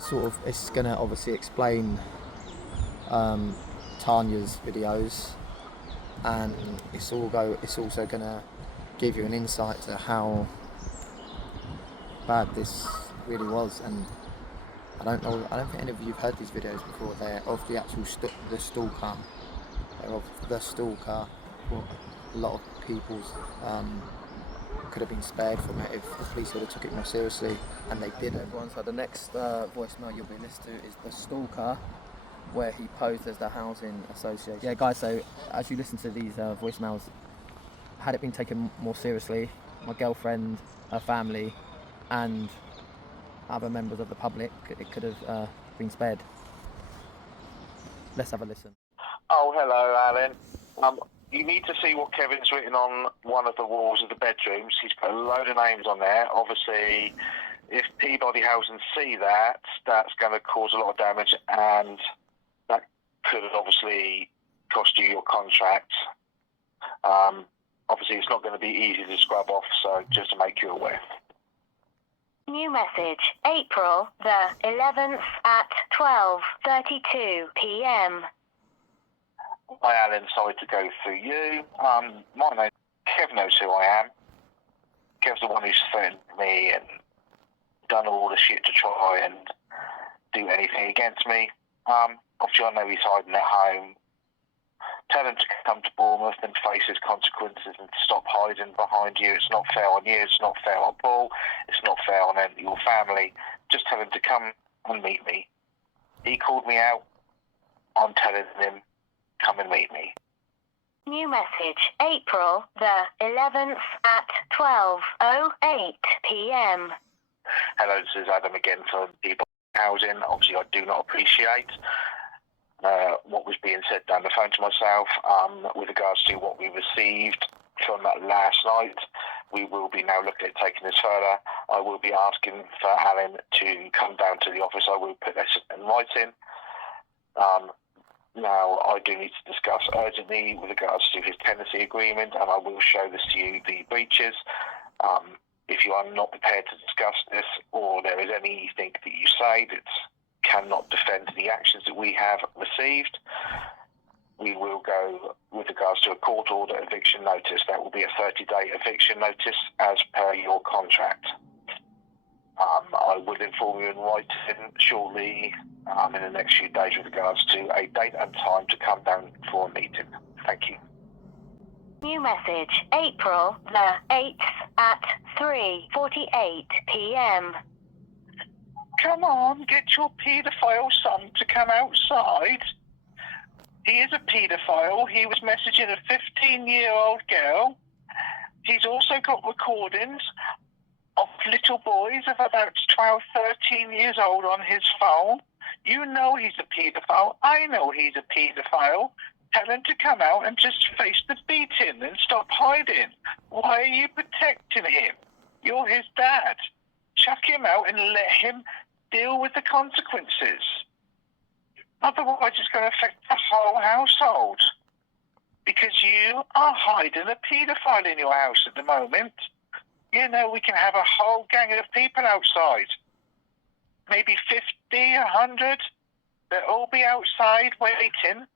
sort of, it's going to obviously explain Tanya's videos, and it's also going to give you an insight to how bad this really was. And I don't think any of you have heard these videos before. They're of the actual the stalker. They're of the stalker. Well, a lot of people's could have been spared from it if the police would have took it more seriously, and they didn't. Everyone, so the next voicemail you'll be listening to is the stalker, where he posed as the housing association. Yeah, guys, so as you listen to these voicemails, had it been taken more seriously, my girlfriend, her family, and other members of the public, it could have been spared. Let's have a listen. Oh, hello, Alan. You need to see what Kevin's written on one of the walls of the bedrooms. He's put a load of names on there. Obviously, if Peabody Housing see that, that's going to cause a lot of damage, and that could obviously cost you your contract. Obviously, it's not going to be easy to scrub off, so just to make you aware. New message, April the 11th at 12:32 p.m. Hi, Alan. Sorry to go through you. My name, Kev knows who I am. Kev's the one who's threatened me and done all the shit to try and do anything against me. Obviously, I know he's hiding at home. Tell him to come to Bournemouth and face his consequences and stop hiding behind you. It's not fair on you. It's not fair on Paul. It's not fair on your family. Just tell him to come and meet me. He called me out. I'm telling him, come and meet me. New message, April the 11th at 12:08 p.m. Hello, this is Adam again from People Housing. Obviously, I do not appreciate what was being said down the phone to myself with regards to what we received from last night. We will be now looking at taking this further. I will be asking for Alan to come down to the office. I will put this in writing. Now, I do need to discuss urgently with regards to his tenancy agreement, and I will show this to you, the breaches. If you are not prepared to discuss this, or there is anything that you say that cannot defend the actions that we have received, we will go with regards to a court order eviction notice. That will be a 30-day eviction notice as per your contract. I will inform you in writing shortly in the next few days with regards to a date and time to come down for a meeting. Thank you. New message, April the 8th at 3:48 p.m. Come on, get your paedophile son to come outside. He is a paedophile. He was messaging a 15-year-old girl. He's also got recordings of little boys of about 12, 13 years old on his phone. You know he's a paedophile. I know he's a paedophile. Tell him to come out and just face the beating and stop hiding. Why are you protecting him? You're his dad. Chuck him out and let him deal with the consequences. Otherwise, it's going to affect the whole household. Because you are hiding a paedophile in your house at the moment. You know, we can have a whole gang of people outside. Maybe 50, 100. They'll all be outside waiting.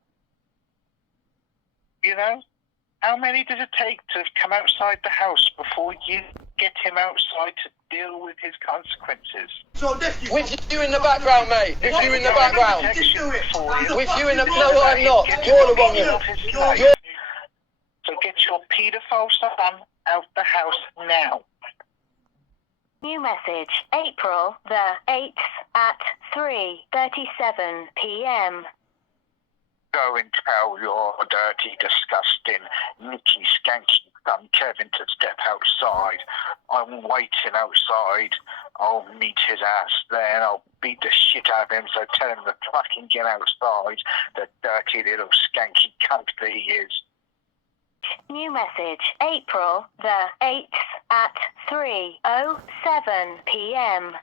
You know? How many does it take to come outside the house before you get him outside to deal with his consequences? With you in the background, mate. With you in the background. With you in the... No, I'm not. You're the one. So get your paedophile son out the house now. New message, April the 8th at 3:37 p.m. Go and tell your dirty, disgusting, nicky, skanky son Kevin to step outside. I'm waiting outside. I'll meet his ass there and I'll beat the shit out of him, so tell him to fucking get outside, the dirty little skanky cunt that he is. New message, April the 8th at 3:07 p.m.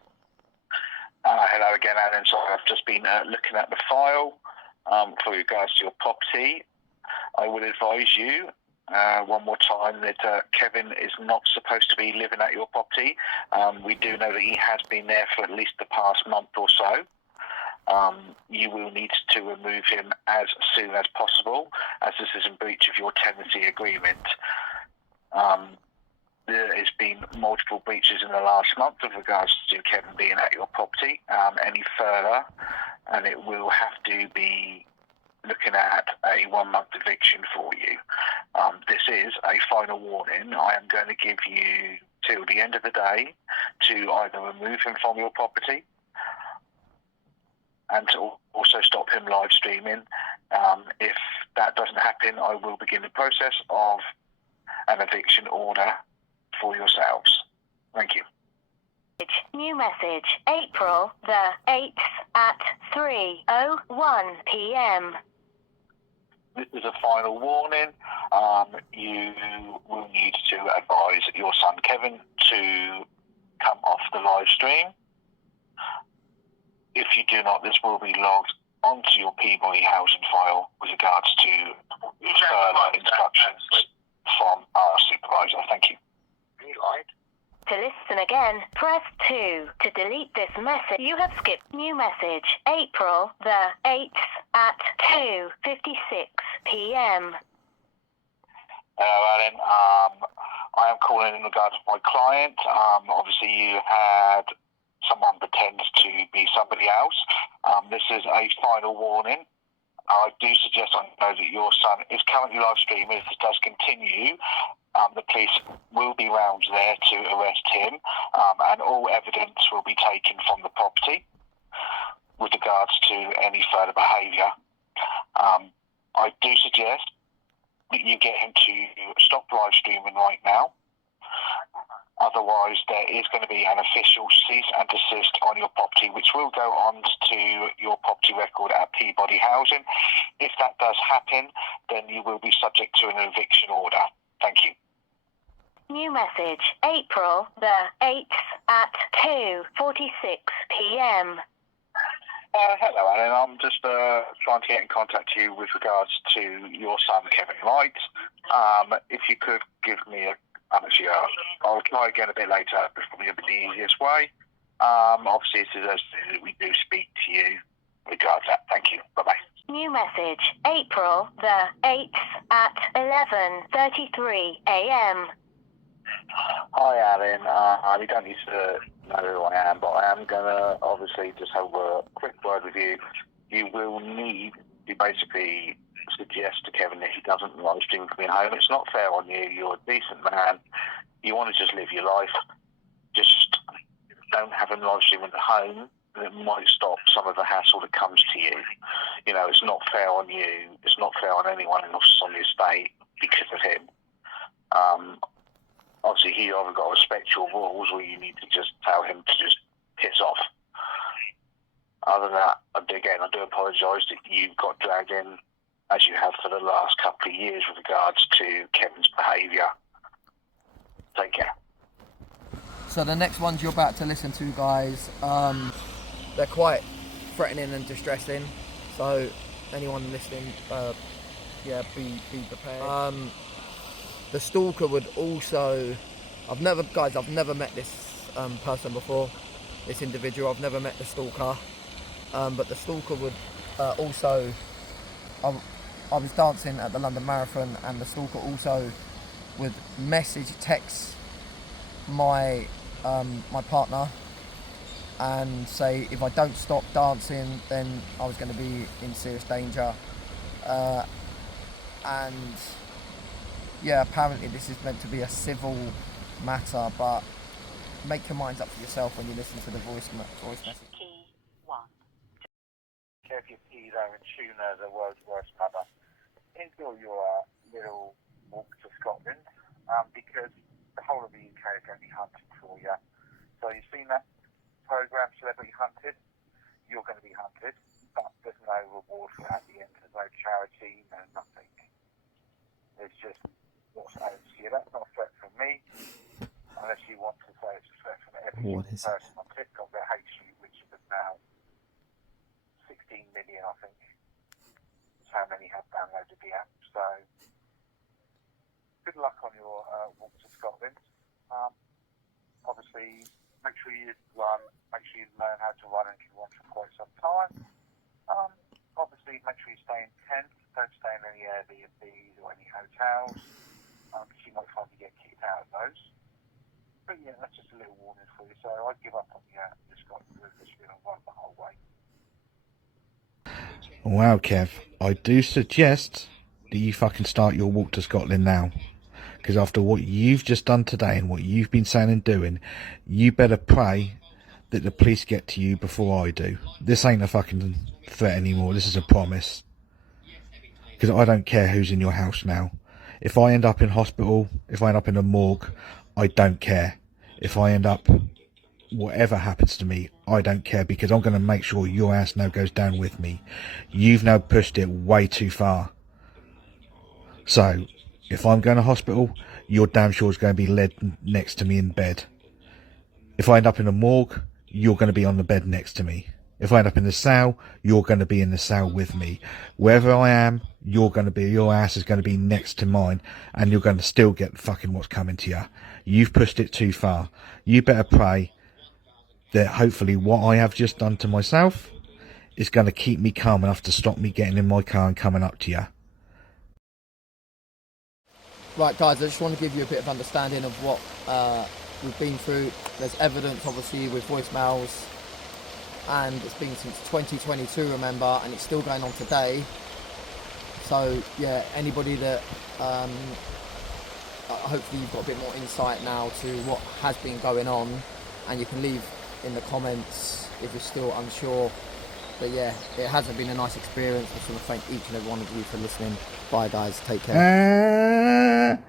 Hello again, Alan. So I've just been looking at the file for regards to your property. I would advise you one more time that Kevin is not supposed to be living at your property. We do know that he has been there for at least the past month or so. You will need to remove him as soon as possible, as this is in breach of your tenancy agreement. There has been multiple breaches in the last month with regards to Kevin being at your property. Any further, and it will have to be looking at a 1 month eviction for you. This is a final warning. I am going to give you till the end of the day to either remove him from your property and to also stop him live streaming. If that doesn't happen, I will begin the process of an eviction order for yourselves. Thank you. New message, April the 8th at 3:01 p.m. This is a final warning. You will need to advise your son Kevin to come off the live stream. If you do not, this will be logged onto your Peabody housing file with regards to further instructions from our supervisor. Thank you. To listen again, press 2. To delete this message, you have skipped. New message, April the 8th at 2:56 p.m. Hello, Alan. I am calling in regards to my client. Obviously, you had someone pretend to be somebody else. This is a final warning. I do suggest, I know that your son is currently live streaming. If this does continue, the police will be round there to arrest him, and all evidence will be taken from the property with regards to any further behaviour. I do suggest that you get him to stop live streaming right now. Otherwise, there is going to be an official cease and desist on your property, which will go on to your property record at Peabody Housing. If that does happen, then you will be subject to an eviction order. Thank you. New message, April the 8th at 2:46 p.m. Hello, Alan. I'm just trying to get in contact with you with regards to your son, Kevin Wright. If you could give me actually, I'll try again a bit later. It's probably a bit the easiest way. Obviously, it's that we do speak to you regards that. Thank you. Bye-bye. New message, April the 8th at 11:33 a.m. Hi, Alan. You don't need to know who I am, but I am going to obviously just have a quick word with you. You will need to basically suggest to Kevin that he doesn't live stream coming home. It's not fair on you. You're a decent man. You want to just live your life. Just don't have him live streaming at home. It might stop some of the hassle that comes to you. You know, it's not fair on you. It's not fair on anyone else on the estate because of him. Obviously, he either got to respect your rules or you need to just tell him to just piss off. Other than that, again, I do apologise that you got dragged in, as you have for the last couple of years, with regards to Kevin's behaviour. Take care. So the next ones you're about to listen to, guys, they're quite threatening and distressing. So anyone listening, be prepared. The stalker would also, I've never met this person before, this individual. I've never met the stalker, but the stalker would also, I was dancing at the London Marathon, and the stalker also would text my partner and say if I don't stop dancing, then I was going to be in serious danger. And yeah, apparently this is meant to be a civil matter, but make your minds up for yourself when you listen to the voice message. Key 1. Kev, your Peter and Tuna, the world's worst mother. Enjoy your little walk to Scotland, because the whole of the UK is going to be hunting for you. So you've seen that programme, Celebrity Hunted? You're going to be hunted, but there's no reward for that at the end. There's no charity, no nothing. It's just what's owed to you. That's not a threat from me, unless you want to say it's a threat from every person on TikTok that hates you, which is now 16 million, I think. That's how many have downloaded the app. So good luck on your walk to Scotland. Obviously, make sure you run. Make sure you learn how to run and can run for quite some time. Obviously, make sure you stay in tents. Don't stay in any Airbnbs or any hotels, because you might find you get kicked out of those. But yeah, that's just a little warning for you. So I'd give up on the Scotland route. It's been a run the whole way. Wow, Kev, I do suggest that you fucking start your walk to Scotland now. Because after what you've just done today and what you've been saying and doing, you better pray that the police get to you before I do. This ain't a fucking threat anymore. This is a promise. Because I don't care who's in your house now. If I end up in hospital, if I end up in a morgue, I don't care. If I end up, whatever happens to me, I don't care, because I'm going to make sure your ass now goes down with me. You've now pushed it way too far. So, if I'm going to hospital, you're damn sure is going to be led next to me in bed. If I end up in a morgue, you're going to be on the bed next to me. If I end up in the cell, you're going to be in the cell with me. Wherever I am, your ass is going to be next to mine, and you're going to still get fucking what's coming to you. You've pushed it too far. You better pray that hopefully what I have just done to myself is going to keep me calm enough to stop me getting in my car and coming up to you. Right, guys, I just want to give you a bit of understanding of what we've been through. There's evidence, obviously, with voicemails, and it's been since 2022, remember, and it's still going on today. So, yeah, anybody that, hopefully you've got a bit more insight now to what has been going on, and you can leave in the comments if you're still unsure. But yeah, it hasn't been a nice experience. I just want to thank each and every one of you for listening. Bye, guys. Take care.